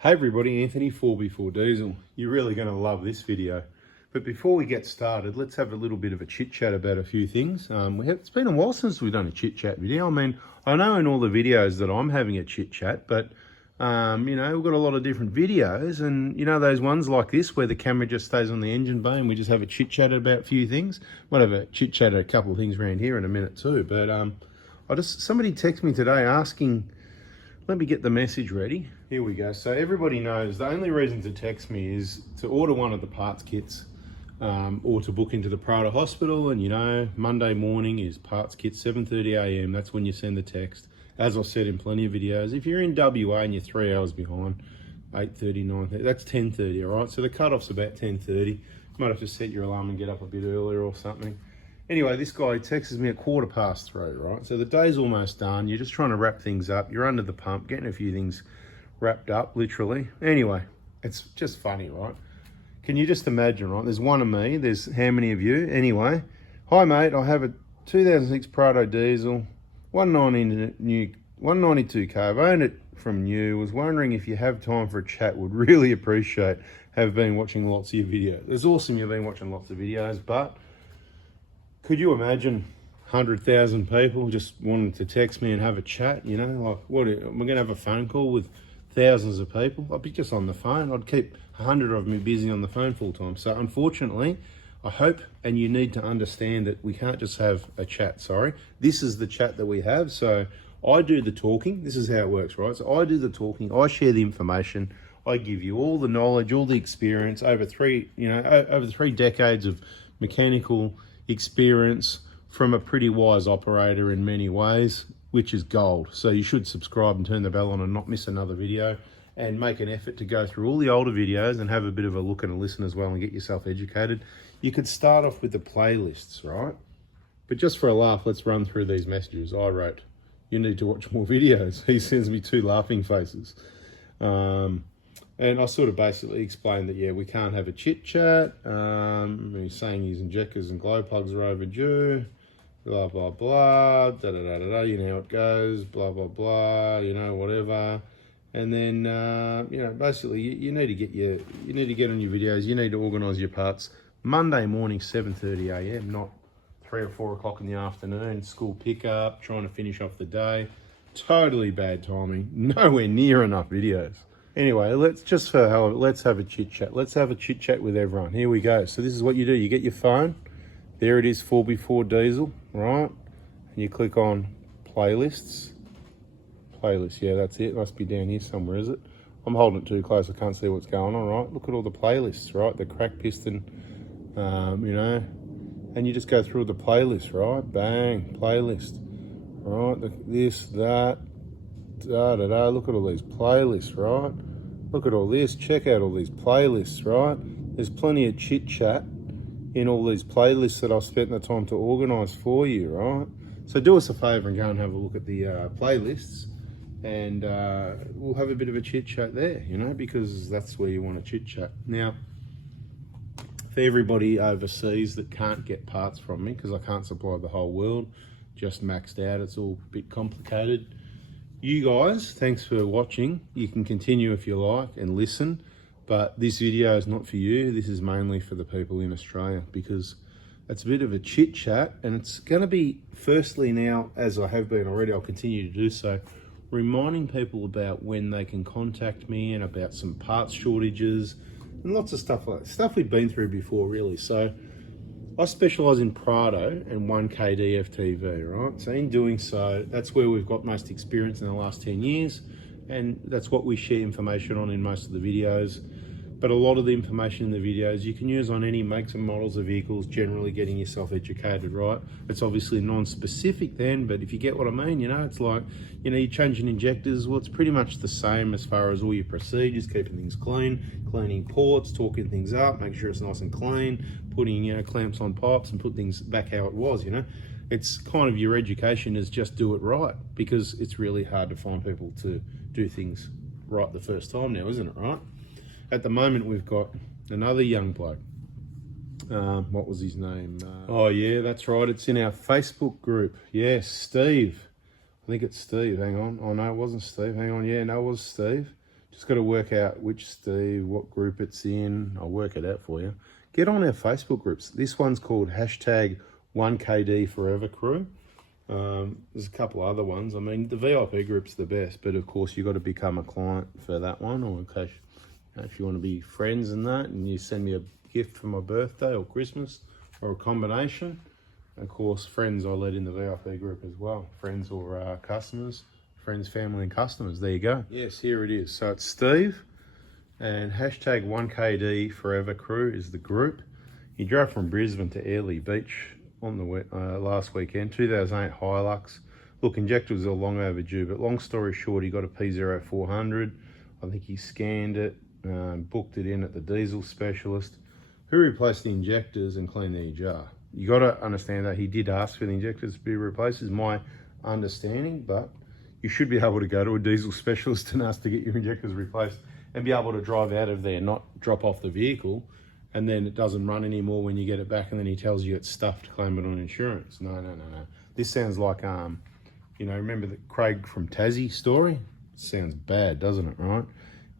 Hey everybody, Anthony 4B4 Diesel. You're really going to love this video. But before we get started, let's have a little bit of a chit chat about a few things. It's been a while since we've done a chit chat video. I mean, I know in all the videos that I'm having a chit chat, but we've got a lot of different videos, and those ones like this where the camera just stays on the engine bay and we just have a chit chat about a few things. Might have a chit chat a couple of things around here in a minute too. But somebody texted me today asking. Let me get the message ready. Here we go. So everybody knows the only reason to text me is to order one of the parts kits or to book into the Prada Hospital. And Monday morning is parts kit, 7:30 a.m. That's when you send the text. As I've said in plenty of videos, if you're in WA and you're 3 hours behind, 8:30, 9:30, that's 10:30, all right? So the cutoff's about 10:30. You might have to set your alarm and get up a bit earlier or something. Anyway, this guy texts me at 3:15, right? So the day's almost done. You're just trying to wrap things up. You're under the pump, getting a few things wrapped up, literally. Anyway, it's just funny, right? Can you just imagine, right? There's one of me. There's how many of you? Anyway, hi, mate. I have a 2006 Prado diesel, 192K. I've owned it from new. Was wondering if you have time for a chat. Would really appreciate. Have been watching lots of your videos. It's awesome you've been watching lots of videos, but could you imagine 100,000 people just wanting to text me and have a chat? Like, what? We're going to have a phone call with thousands of people. I'd be just on the phone. I'd keep 100 of me busy on the phone full time. So unfortunately, I hope and you need to understand that we can't just have a chat. Sorry, this is the chat that we have. So I do the talking. This is how it works, right? So I do the talking. I share the information. I give you all the knowledge, all the experience over three decades of mechanical experience from a pretty wise operator in many ways, which is gold. So you should subscribe and turn the bell on and not miss another video, and make an effort to go through all the older videos and have a bit of a look and a listen as well and get yourself educated. You could start off with the playlists, right? But just for a laugh, let's run through these messages. I wrote, you need to watch more videos. He sends me 2 laughing faces. And I sort of basically explained that, yeah, we can't have a chit chat. He's saying his injectors and glow plugs are overdue, blah, blah, blah, da, da, da, da, da, you know how it goes, blah, blah, blah, whatever. And then, basically you need to get on your videos. You need to organise your parts. Monday morning, 7:30 a.m., not 3 or 4 o'clock in the afternoon, school pickup, trying to finish off the day. Totally bad timing. Nowhere near enough videos. Anyway, let's have a chit chat. Let's have a chit chat with everyone. Here we go. So this is what you do. You get your phone. There it is, 4B4 Diesel, right? And you click on playlists. Playlist, yeah, that's it. Must be down here somewhere, is it? I'm holding it too close. I can't see what's going on, right? Look at all the playlists, right? The crack piston, and you just go through the playlist, right? Bang, playlist, right? This, that, da da da. Look at all these playlists, right? Look at all this. Check out all these playlists, right? There's plenty of chit chat in all these playlists that I've spent the time to organise for you, right? So do us a favour and go and have a look at the playlists, and we'll have a bit of a chit chat there, because that's where you want to chit chat. Now, for everybody overseas that can't get parts from me, because I can't supply the whole world, just maxed out, it's all a bit complicated. You guys, thanks for watching. You can continue if you like and listen, but this video is not for you. This is mainly for the people in Australia, because it's a bit of a chit chat, and it's going to be, firstly now, as I have been already, I'll continue to do so, reminding people about when they can contact me and about some parts shortages and lots of stuff like that. Stuff we've been through before, really. So I specialise in Prado and 1K DFTV, right? So in doing so, that's where we've got most experience in the last 10 years, and that's what we share information on in most of the videos. But a lot of the information in the videos you can use on any makes and models of vehicles, generally getting yourself educated, right? It's obviously non-specific then, but if you get what I mean, it's like, you're changing injectors, well, it's pretty much the same as far as all your procedures, keeping things clean, cleaning ports, torquing things up, make sure it's nice and clean, putting, clamps on pipes and put things back how it was, It's kind of your education is just do it right, because it's really hard to find people to do things right the first time now, isn't it, right? At the moment, we've got another young bloke. What was his name? Oh, yeah, that's right. It's in our Facebook group. Yes, Steve. I think it's Steve. Hang on. Oh, no, it wasn't Steve. Hang on. Yeah, no, it was Steve. Just got to work out which Steve, what group it's in. I'll work it out for you. Get on our Facebook groups. This one's called hashtag 1KD Forever Crew. There's a couple other ones. I mean, the VIP group's the best, but of course you've got to become a client for that one, or in case, if you want to be friends and that, and you send me a gift for my birthday or Christmas, or a combination. Of course, friends I let in the VIP group as well. Friends or customers, friends, family and customers. There you go. Yes, here it is. So it's Steve, and hashtag 1KD Forever Crew is the group. He drove from Brisbane to Airlie Beach on the last weekend, 2008 Hilux. Look, injectors are long overdue, but long story short, he got a P0400. I think he scanned it, booked it in at the diesel specialist, who replaced the injectors and cleaned the EGR. You got to understand that he did ask for the injectors to be replaced, is my understanding, but you should be able to go to a diesel specialist and ask to get your injectors replaced and be able to drive out of there, not drop off the vehicle, and then it doesn't run anymore when you get it back, and then he tells you it's stuffed, claim it on insurance. No. This sounds like, you know, remember the Craig from Tassie story? Sounds bad, doesn't it, right?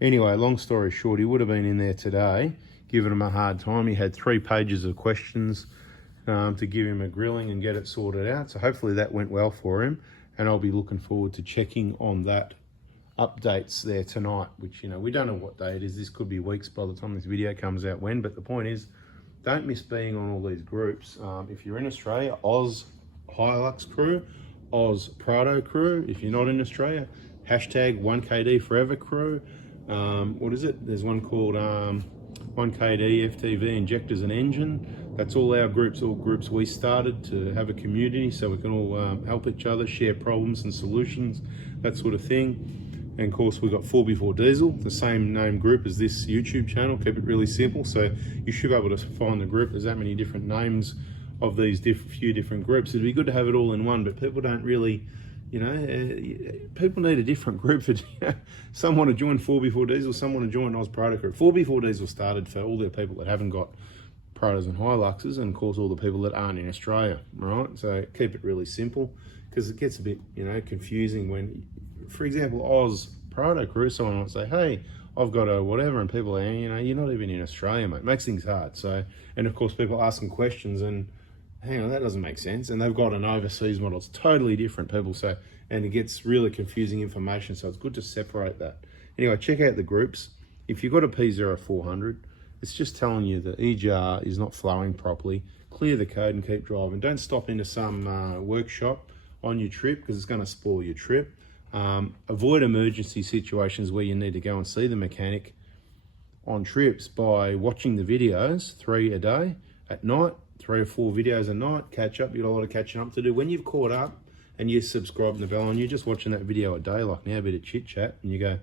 Anyway, long story short, he would have been in there today, giving him a hard time. He had 3 pages of questions to give him a grilling and get it sorted out. So hopefully that went well for him, and I'll be looking forward to checking on that updates there tonight, which, you know, we don't know what day it is. This could be weeks by the time this video comes out when, but the point is, don't miss being on all these groups. If you're in Australia, Oz Hilux Crew, Oz Prado Crew. If you're not in Australia, hashtag 1KD Forever Crew. What is it? There's one called 1KD FTV Injectors and Engine. That's all our groups, all groups we started to have a community so we can all help each other, share problems and solutions, that sort of thing. And of course we've got 4x4 Diesel, the same name group as this YouTube channel. Keep it really simple, so you should be able to find the group. There's that many different names of these few different groups. It'd be good to have it all in one, but people don't really, you know, people need a different group. For some want to join 4x4 Diesel, some want to join Oz Prado Group. 4x4 Diesel started for all the people that haven't got Prados and Hiluxes, and of course all the people that aren't in Australia, right? So keep it really simple, because it gets a bit, you know, confusing when, for example, Oz Prado Crew, someone might say, hey, I've got a whatever, and people are, you know, you're not even in Australia, mate. It makes things hard. So, and of course people asking questions and, hang on, that doesn't make sense. And they've got an overseas model. It's totally different, people say, and it gets really confusing information. So it's good to separate that. Anyway, check out the groups. If you've got a P0400, it's just telling you that EGR is not flowing properly. Clear the code and keep driving. Don't stop into some workshop on your trip, because it's going to spoil your trip. Avoid emergency situations where you need to go and see the mechanic on trips by watching the videos, 3 a day at night, 3 or 4 videos a night. Catch up. You've got a lot of catching up to do. When you've caught up and you're subscribing to the bell and you're just watching that video a day, like now, a bit of chit chat, and you go,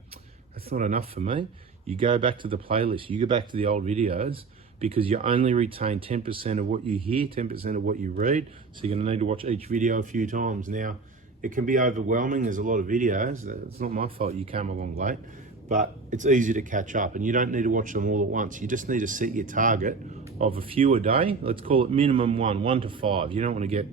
that's not enough for me. You go back to the playlist, you go back to the old videos, because you only retain 10% of what you hear, 10% of what you read. So you're going to need to watch each video a few times. Now, it can be overwhelming. There's a lot of videos. It's not my fault you came along late, but it's easy to catch up, and you don't need to watch them all at once. You just need to set your target of a few a day. Let's call it minimum 1 to 5. You don't want to get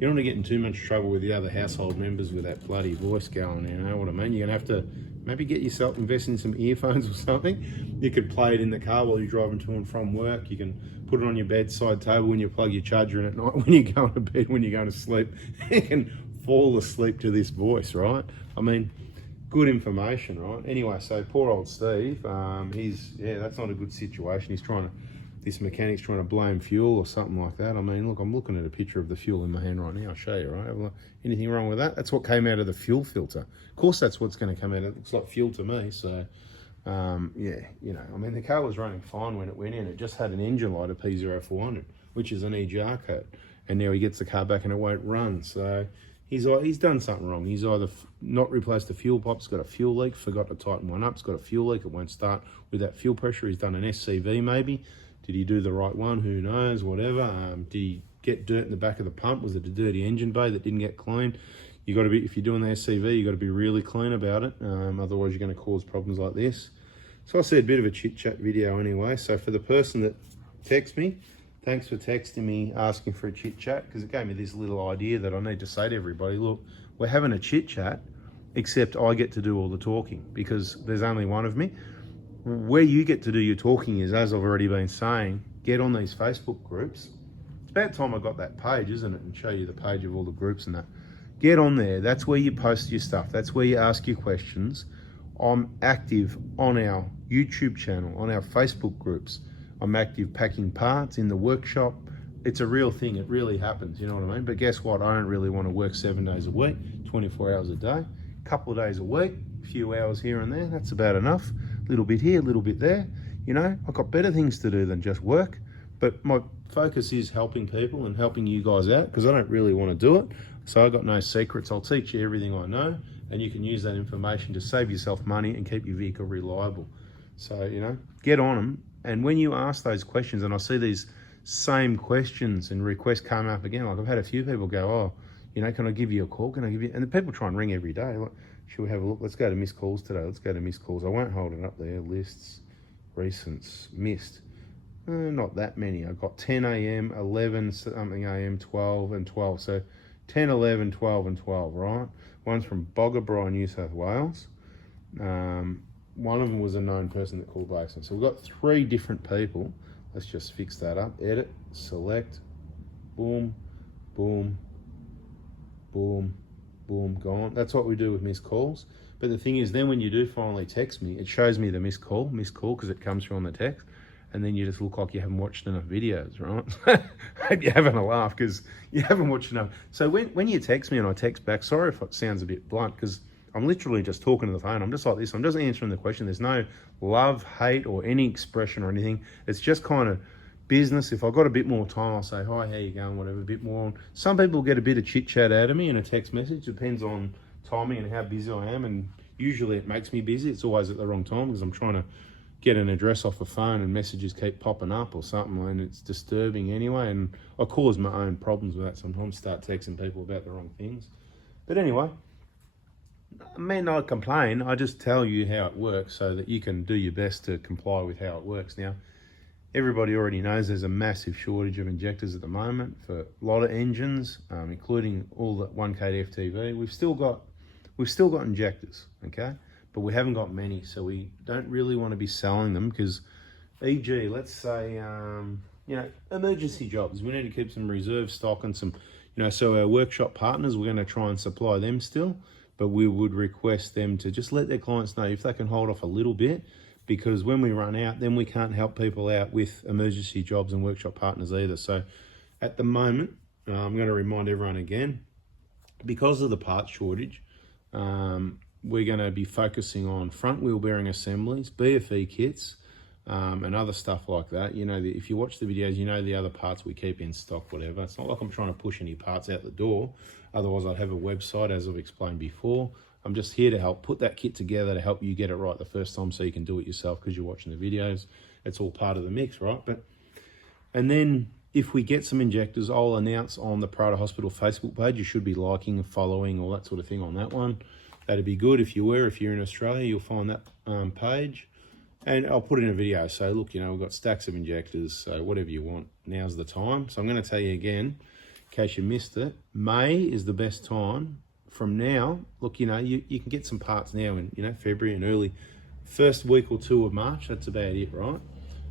in too much trouble with the other household members with that bloody voice going, you know what I mean? You're gonna have to maybe get yourself, invest in some earphones or something. You could play it in the car while you're driving to and from work. You can put it on your bedside table when you plug your charger in at night, when you're going to bed, when you're going to sleep. You can fall asleep to this voice, right? I mean, good information, right? Anyway, so poor old Steve, that's not a good situation. This mechanic's trying to blame fuel or something like that. I mean, look, I'm looking at a picture of the fuel in my hand right now. I'll show you, right? Anything wrong with that? That's what came out of the fuel filter. Of course, that's what's going to come out. It looks like fuel to me. So, yeah, you know, I mean, the car was running fine when it went in. It just had an engine light, a P0400, which is an EGR code. And now he gets the car back and it won't run. So he's done something wrong. He's either not replaced the fuel pipe, it's got a fuel leak, forgot to tighten one up, it's got a fuel leak, it won't start with that fuel pressure. He's done an SCV maybe. Did he do the right one? Who knows, whatever. Did he get dirt in the back of the pump? Was it a dirty engine bay that didn't get cleaned? You got to be, if you're doing the SCV, you got to be really clean about it. Otherwise you're going to cause problems like this. So I said a bit of a chit chat video anyway. So for the person that texts me, thanks for texting me asking for a chit chat, because it gave me this little idea that I need to say to everybody, look, we're having a chit chat, except I get to do all the talking because there's only one of me. Where you get to do your talking is, as I've already been saying, get on these Facebook groups. It's about time I got that page, isn't it? And show you the page of all the groups and that. Get on there. That's where you post your stuff. That's where you ask your questions. I'm active on our YouTube channel, on our Facebook groups. I'm active packing parts in the workshop. It's a real thing. It really happens, you know what I mean? But guess what? I don't really want to work 7 days a week, 24 hours a day, a couple of days a week, a few hours here and there. That's about enough. A little bit here, a little bit there. You know, I've got better things to do than just work. But my focus is helping people and helping you guys out because I don't really want to do it. So I've got no secrets. I'll teach you everything I know, and you can use that information to save yourself money and keep your vehicle reliable. So, you know, get on them. And when you ask those questions, and I see these same questions and requests come up again, like I've had a few people go, oh, you know, can I give you a call? Can I give you? And the people try and ring every day. Like, should we have a look? Let's go to missed calls today. Let's go to missed calls. I won't hold it up there. Lists, recents, missed. Not that many. I've got 10 a.m., 11 something a.m., 12 and 12. So 10, 11, 12 and 12, right? One's from Bogabri, New South Wales. One of them was a known person that called Basin. So we've got 3 different people. Let's just fix that up. Edit, select, boom, boom, boom, boom, gone. That's what we do with missed calls. But the thing is, then when you do finally text me, it shows me the missed call, because it comes through on the text. And then you just look like you haven't watched enough videos, right? I hope you're having a laugh because you haven't watched enough. So when you text me and I text back, sorry if it sounds a bit blunt because I'm literally just talking to the phone. I'm just like this. I'm just answering the question. There's no love, hate, or any expression or anything. It's just kind of business. If I've got a bit more time, I'll say, hi, how you going, whatever, a bit more. Some people get a bit of chit-chat out of me in a text message. Depends on timing and how busy I am. And usually it makes me busy. It's always at the wrong time because I'm trying to get an address off a phone and messages keep popping up or something, and it's disturbing anyway. And I cause my own problems with that sometimes, start texting people about the wrong things. But anyway, I may not complain. I just tell you how it works so that you can do your best to comply with how it works. Now, everybody already knows there's a massive shortage of injectors at the moment for a lot of engines, including all the 1K FTV. We've still got injectors, okay? But we haven't got many, so we don't really want to be selling them because, e.g., let's say, you know, emergency jobs. We need to keep some reserve stock and some, you know, so our workshop partners, we're going to try and supply them still, but we would request them to just let their clients know if they can hold off a little bit, because when we run out, then we can't help people out with emergency jobs and workshop partners either. So at the moment, I'm going to remind everyone again, because of the part shortage, we're going to be focusing on front wheel bearing assemblies, BFE kits, and other stuff like that. You know, if you watch the videos, you know the other parts we keep in stock, whatever. It's not like I'm trying to push any parts out the door. Otherwise, I'd have a website, as I've explained before. I'm just here to help put that kit together to help you get it right the first time so you can do it yourself because you're watching the videos. It's all part of the mix, right? And then if we get some injectors, I'll announce on the Prado Hospital Facebook page. You should be liking and following, all that sort of thing on that one. That'd be good if you're in Australia, you'll find that page. And I'll put in a video. So look, you know, we've got stacks of injectors, so whatever you want, now's the time. So I'm going to tell you again, in case you missed it, May is the best time. From now, look, you know, you can get some parts now in, you know, February and early first week or 2 of March. That's about it, right?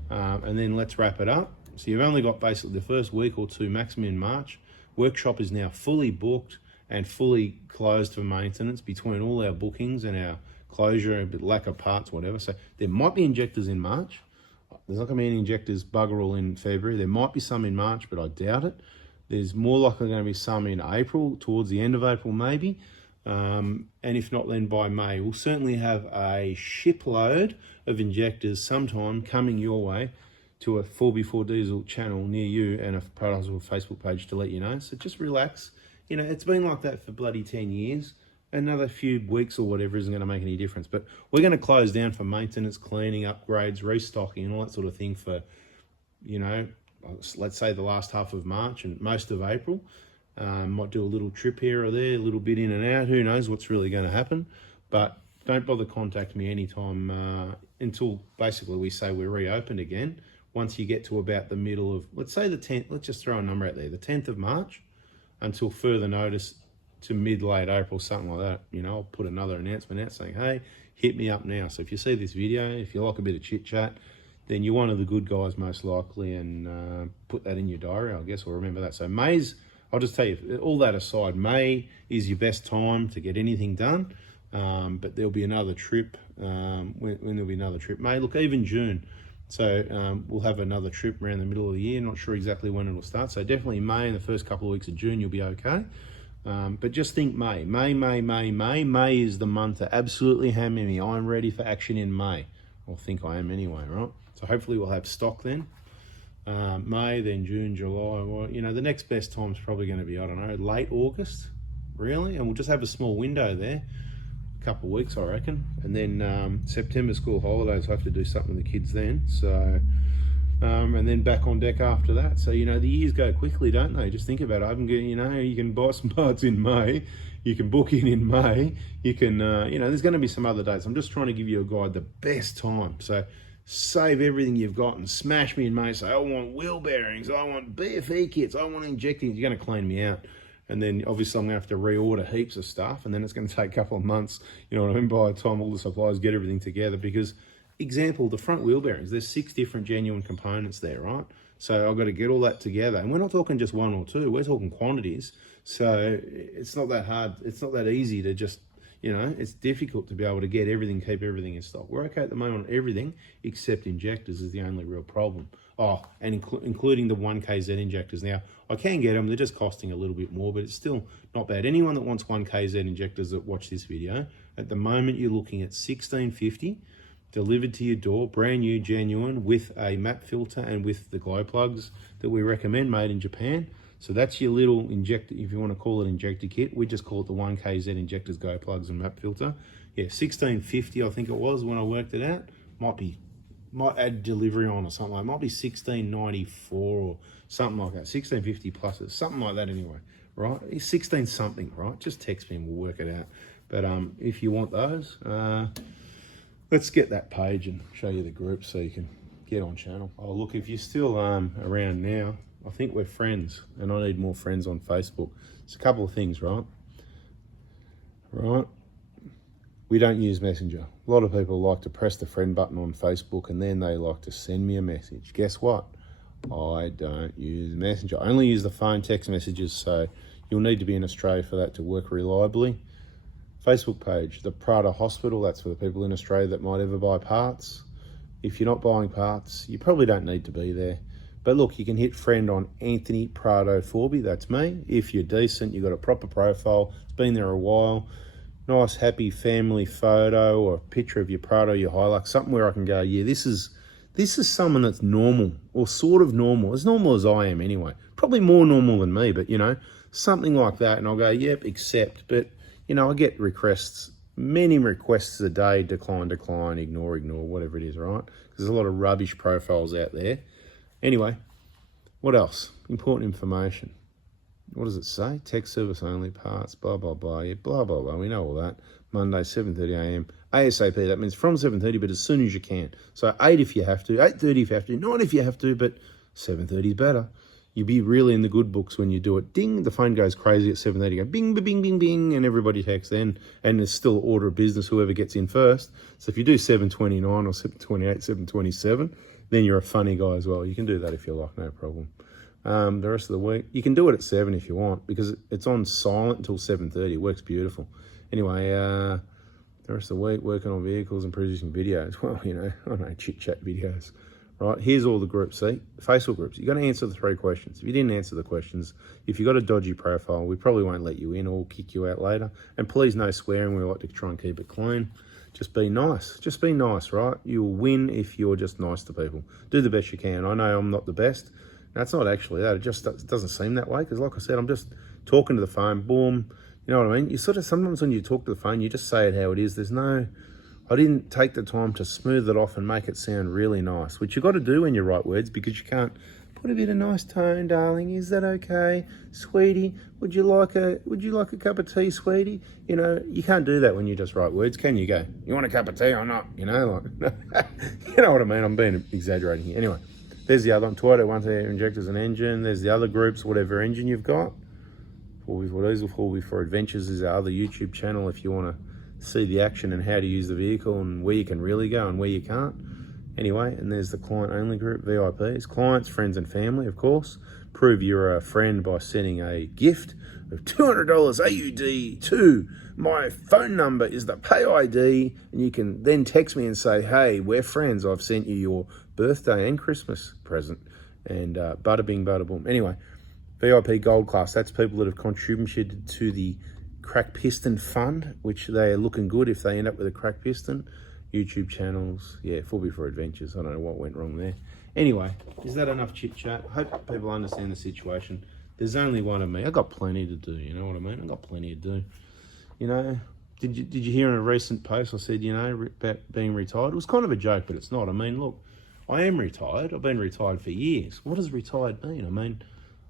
And then let's wrap it up. So you've only got basically the first week or 2 maximum in March. Workshop is now fully booked and fully closed for maintenance between all our bookings and our closure, a bit lack of parts, whatever. So there might be injectors in March. There's not going to be any injectors bugger all in February. There might be some in March, but I doubt it. There's more likely going to be some in April, towards the end of April maybe. And if not, then by May. We'll certainly have a shipload of injectors sometime coming your way to a 4x4 Diesel channel near you and a Prado Facebook page to let you know. So just relax. You know, it's been like that for bloody 10 years. Another few weeks or whatever isn't going to make any difference. But we're going to close down for maintenance, cleaning, upgrades, restocking, and all that sort of thing for, you know, let's say the last half of March and most of April. Might do a little trip here or there, a little bit in and out. Who knows what's really going to happen. But don't bother contact me anytime until basically we say we're reopened again. Once you get to about the middle of, let's say the 10th, let's just throw a number out there, the 10th of March, until further notice to mid-late April, something like that. You know, I'll put another announcement out saying, hey, hit me up now. So if you see this video, if you like a bit of chit-chat, then you're one of the good guys most likely, and put that in your diary, I guess, or remember that. So May's, I'll just tell you, all that aside, May is your best time to get anything done. But there'll be another trip, when there'll be another trip. May, look, even June. So we'll have another trip around the middle of the year. Not sure exactly when it'll start. So definitely May and the first couple of weeks of June, you'll be okay. But just think May. May is the month to absolutely hammer me. I'm ready for action in May. I think I am anyway, right? So hopefully we'll have stock then. May, then June, July. Well, you know, the next best time is probably going to be, I don't know, late August, really. And we'll just have a small window there. Couple of weeks, I reckon, and then September school holidays. I have to do something with the kids then, so and then back on deck after that. So, you know, the years go quickly, don't they? Just think about it. I haven't, you know, you can buy some parts in May, you can book in May, you can you know, there's going to be some other dates. I'm just trying to give you a guide the best time. So save everything you've got and smash me in May. Say, I want wheel bearings, I want BFE kits, I want injecting. You're going to clean me out. And then obviously I'm going to have to reorder heaps of stuff, and then it's going to take a couple of months, you know what I mean, by the time all the suppliers get everything together. Because, example, the front wheel bearings, there's 6 different genuine components there, right? So I've got to get all that together. And we're not talking just 1 or 2, we're talking quantities. So it's not that hard, it's not that easy to just, you know, it's difficult to be able to get everything, keep everything in stock. We're okay at the moment on everything except injectors is the only real problem. Oh, and including the 1KZ injectors. Now, I can get them, they're just costing a little bit more, but it's still not bad. Anyone that wants 1KZ injectors that watch this video, at the moment you're looking at $16.50 delivered to your door, brand new, genuine, with a map filter and with the glow plugs that we recommend, made in Japan. So that's your little injector, if you want to call it injector kit. We just call it the 1KZ injectors, glow plugs and map filter. Yeah, $16.50 I think it was when I worked it out. Might add delivery on or something like that. Might be $16.94 or something like that. $16.50 plus it, something like that anyway, right? It's 16 something, right? Just text me and we'll work it out. But if you want those, let's get that page and show you the group so you can get on channel. Oh, look, if you're still around now, I think we're friends, and I need more friends on Facebook. It's a couple of things, right? We don't use Messenger. A lot of people like to press the friend button on Facebook and then they like to send me a message. Guess what? I don't use Messenger. I only use the phone text messages, so you'll need to be in Australia for that to work reliably. Facebook page, the Prado Hospital, that's for the people in Australia that might ever buy parts. If you're not buying parts, you probably don't need to be there. But look, you can hit friend on Anthony Prado Forby, that's me. If you're decent, you've got a proper profile, it's been there a while, nice happy family photo or a picture of your Prado, your Hilux, something where I can go, yeah, this is someone that's normal, or sort of normal, as normal as I am anyway. Probably more normal than me, but you know, something like that. And I'll go, yep, accept. But you know, I get requests, many requests a day, decline, ignore, whatever it is, right? Because there's a lot of rubbish profiles out there. Anyway, what else? Important information. What does it say? Tech service only, parts, blah, blah, blah. Yeah, blah, blah, blah. We know all that. Monday, 7:30 a.m. ASAP, that means from 7:30, but as soon as you can. So 8 if you have to, 8:30 if you have to, 9 if you have to, but 7:30 is better. You'll be really in the good books when you do it. Ding, the phone goes crazy at 7:30. Go bing, bing, bing, bing, and everybody texts then. And there's still order of business, whoever gets in first. So if you do 7:29 or 7:28, 7:27, then you're a funny guy as well. You can do that if you like, no problem. The rest of the week, you can do it at 7 if you want, because it's on silent until 7:30. It works beautiful. Anyway, the rest of the week, working on vehicles and producing videos. Well, you know, I don't know, chit-chat videos. Right, here's all the groups, see? Facebook groups. You've got to answer the 3 questions. If you didn't answer the questions, if you've got a dodgy profile, we probably won't let you in or kick you out later. And please, no swearing. We like to try and keep it clean. Just be nice. Just be nice, right? You'll win if you're just nice to people. Do the best you can. I know I'm not the best. That's not actually that. It just doesn't seem that way, because like I said, I'm just talking to the phone, boom. You know what I mean? You sort of, sometimes when you talk to the phone, you just say it how it is. I didn't take the time to smooth it off and make it sound really nice, which you've got to do when you write words, because you can't put a bit of nice tone, darling. Is that okay? Sweetie, would you like a cup of tea, sweetie? You know, you can't do that when you just write words, can you? Go, you want a cup of tea or not? You know, like, you know what I mean? I'm being exaggerating here. Anyway, there's the other one, Toyota 1 injectors and engine. There's the other groups, whatever engine you've got. 4x4 Diesel. 4x4 Adventures is our other YouTube channel if you want to see the action and how to use the vehicle and where you can really go and where you can't. Anyway, and there's the client only group, VIPs, clients, friends and family, of course. Prove you're a friend by sending a gift of $200 AUD to my phone number is the pay ID, and you can then text me and say, hey, we're friends, I've sent you your birthday and Christmas present, and bada bing, bada boom. Anyway, VIP Gold Class, that's people that have contributed to the Crack Piston Fund, which they are looking good if they end up with a crack piston. YouTube channels, yeah, 4x4 Adventures. I don't know what went wrong there. Anyway, is that enough chit chat? Hope people understand the situation. There's only one of me. I got plenty to do. You know what I mean? I got plenty to do. You know, did you hear in a recent post I said, you know, about being retired? It was kind of a joke, but it's not. I mean, look, I am retired. I've been retired for years. What does retired mean? I mean,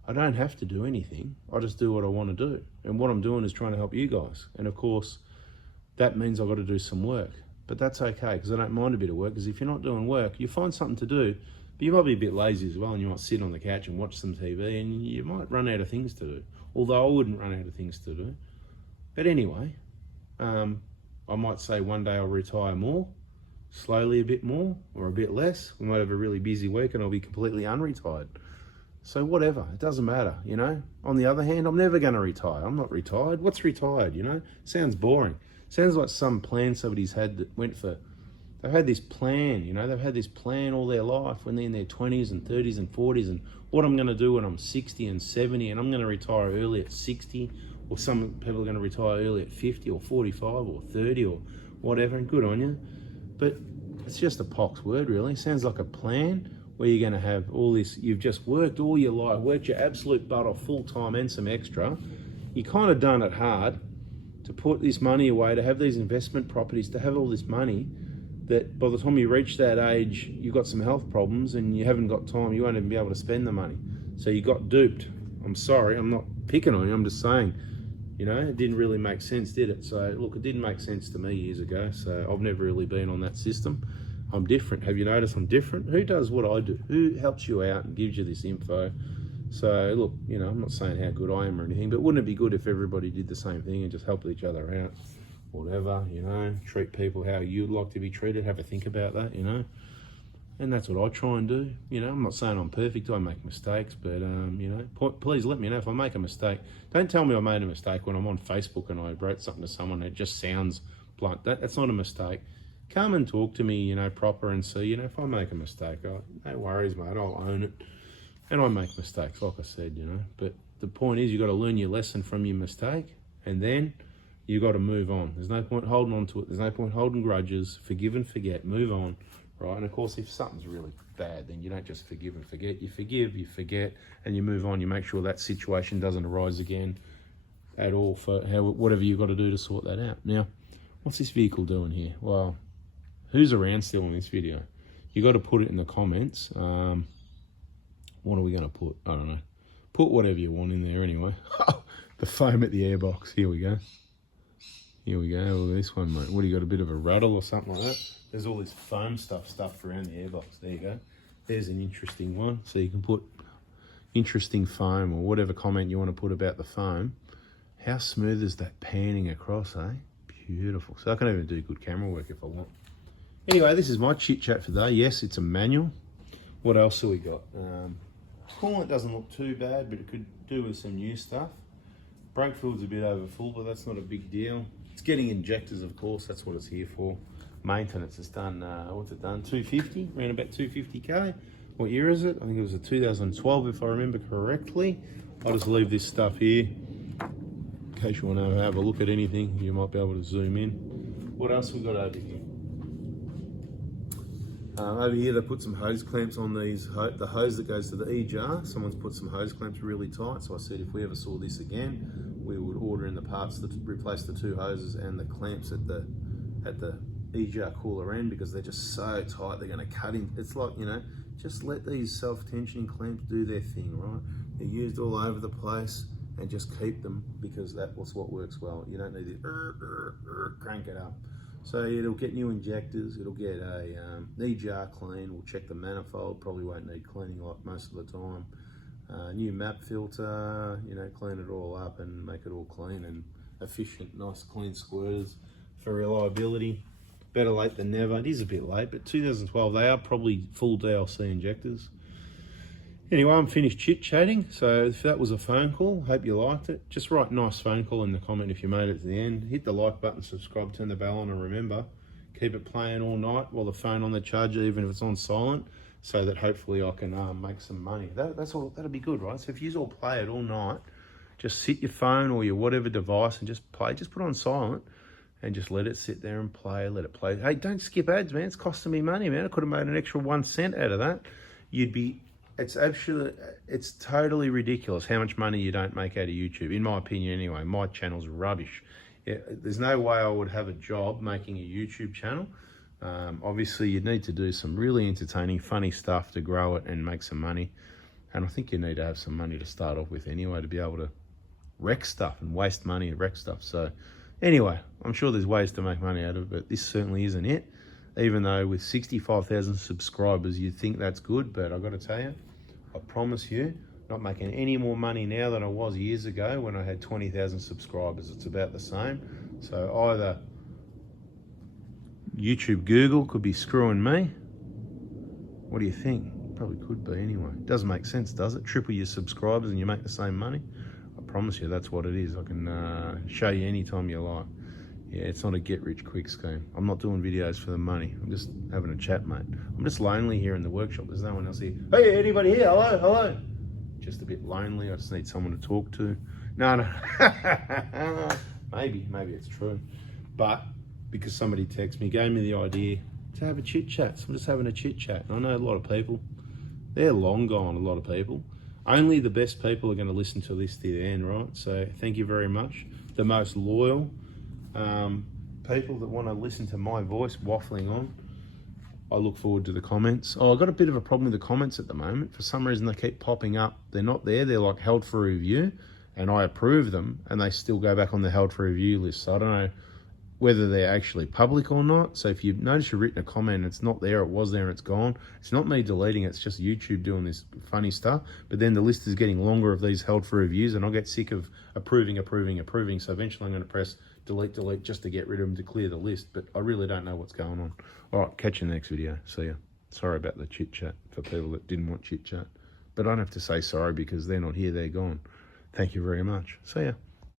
I don't have to do anything. I just do what I want to do. And what I'm doing is trying to help you guys. And of course, that means I've got to do some work. But that's okay, because I don't mind a bit of work, because if you're not doing work, you find something to do, but you might be a bit lazy as well, and you might sit on the couch and watch some TV, and you might run out of things to do. Although I wouldn't run out of things to do. But anyway, I might say one day I'll retire more, slowly a bit more, or a bit less. We might have a really busy week and I'll be completely unretired. So whatever, it doesn't matter, you know. On the other hand, I'm never going to retire. I'm not retired. What's retired, you know? Sounds boring. Sounds like some plan somebody's had that went for, they've had this plan, you know, they've had this plan all their life when they're in their 20s and 30s and 40s, and what I'm going to do when I'm 60 and 70, and I'm going to retire early at 60, or some people are going to retire early at 50 or 45 or 30 or whatever, and good on you. But it's just a pox word, really. Sounds like a plan where you're going to have all this, you've just worked all your life, worked your absolute butt off full time and some extra. You kind of done it hard to put this money away, to have these investment properties, to have all this money, that by the time you reach that age, you've got some health problems and you haven't got time, you won't even be able to spend the money. So you got duped. I'm sorry, I'm not picking on you, I'm just saying, you know, it didn't really make sense, did it? So look, it didn't make sense to me years ago, so I've never really been on that system. I'm different. Have you noticed I'm different? Who does what I do? Who helps you out and gives you this info? So look, you know, I'm not saying how good I am or anything, but wouldn't it be good if everybody did the same thing and just helped each other out? Whatever, you know, treat people how you'd like to be treated, have a think about that, you know? And that's what I try and do, you know? I'm not saying I'm perfect, I make mistakes, but, you know, please let me know if I make a mistake. Don't tell me I made a mistake when I'm on Facebook and I wrote something to someone that just sounds blunt. That's not a mistake. Come and talk to me, you know, proper, and see, you know, if I make a mistake, no worries, mate, I'll own it. And I make mistakes, like I said, you know. But the point is, you've got to learn your lesson from your mistake, and then you've got to move on. There's no point holding on to it. There's no point holding grudges. Forgive and forget. Move on, right? And of course, if something's really bad, then you don't just forgive and forget. You forgive, you forget, and you move on. You make sure that situation doesn't arise again at all for whatever you've got to do to sort that out. Now, what's this vehicle doing here? Well, who's around still in this video? You got to put it in the comments. What are we going to put? I don't know. Put whatever you want in there anyway. The foam at the airbox. Here we go. Here we go. Look at this one, mate. What, do you got a bit of a rattle or something like that? There's all this foam stuff stuffed around the airbox. There you go. There's an interesting one. So you can put interesting foam or whatever comment you want to put about the foam. How smooth is that panning across, eh? Beautiful. So I can even do good camera work if I want. Anyway, this is my chit chat for today. Yes, it's a manual. What else have we got? Coolant doesn't look too bad, but it could do with some new stuff. Brake fluid's a bit over full, but that's not a big deal. It's getting injectors, of course, that's what it's here for. Maintenance has done, what's it done? 250, around about 250k. What year is it? I think it was a 2012, if I remember correctly. I'll just leave this stuff here in case you want to have a look at anything. You might be able to zoom in. What else we got over here? Over here they put some hose clamps on these, the hose that goes to the E-jar. Someone's put some hose clamps really tight, so I said if we ever saw this again, we would order in the parts to replace the two hoses and the clamps at the E-jar cooler end, because they're just so tight, they're going to cut in. It's like, you know, just let these self-tensioning clamps do their thing, right? They're used all over the place, and just keep them, because that's what works well. You don't need to crank it up. So it'll get new injectors, it'll get a E-jar clean, we'll check the manifold, probably won't need cleaning like most of the time. New map filter, you know, clean it all up and make it all clean and efficient. Nice clean squirters for reliability. Better late than never. It is a bit late, but 2012, they are probably full DLC injectors. Anyway, I'm finished chit-chatting, so if that was a phone call, hope you liked it. Just write nice phone call in the comment if you made it to the end. Hit the like button, subscribe, turn the bell on, and remember, keep it playing all night while the phone on the charger, even if it's on silent, so that hopefully I can make some money. That's all. That'll be good, right? So if you all play it all night, just sit your phone or your whatever device and just play. Just put it on silent and just let it sit there and play. Let it play. Hey, don't skip ads, man. It's costing me money, man. I could have made an extra 1 cent out of that. It's totally ridiculous how much money you don't make out of YouTube, in my opinion anyway. My channel's rubbish. There's no way I would have a job making a YouTube channel. Obviously, you'd need to do some really entertaining, funny stuff to grow it and make some money. And I think you need to have some money to start off with anyway, to be able to wreck stuff and waste money and wreck stuff. So anyway, I'm sure there's ways to make money out of it, but this certainly isn't it. Even though with 65,000 subscribers, you'd think that's good, but I've got to tell you, I promise you, not making any more money now than I was years ago when I had 20,000 subscribers. It's about the same. So either YouTube, Google could be screwing me. What do you think? Probably could be anyway. Doesn't make sense, does it? Triple your subscribers and you make the same money? I promise you that's what it is. I can show you anytime you like. Yeah, it's not a get-rich-quick scheme. I'm not doing videos for the money. I'm just having a chat, mate. I'm just lonely here in the workshop. There's no one else here. Hey, anybody here? Hello, hello. Just a bit lonely. I just need someone to talk to. No. Maybe it's true. But because somebody texted me, gave me the idea to have a chit-chat. So I'm just having a chit-chat. I know a lot of people. They're long gone, a lot of people. Only the best people are going to listen to this to the end, right? So thank you very much. The most loyal people that want to listen to my voice waffling on. I look forward to the comments. Oh, I've got a bit of a problem with the comments at the moment. For some reason, they keep popping up. They're not there. They're like held for review, and I approve them, and they still go back on the held for review list. So I don't know whether they're actually public or not. So if you notice you've written a comment and it's not there, it was there and it's gone, it's not me deleting it, it's just YouTube doing this funny stuff. But then the list is getting longer of these held for reviews, and I'll get sick of approving. So eventually I'm going to press delete just to get rid of them, to clear the list. But I really don't know what's going on. All right, catch you in the next video. See ya. Sorry about the chit chat for people that didn't want chit chat, but I don't have to say sorry because they're not here, they're gone. Thank you very much. See ya.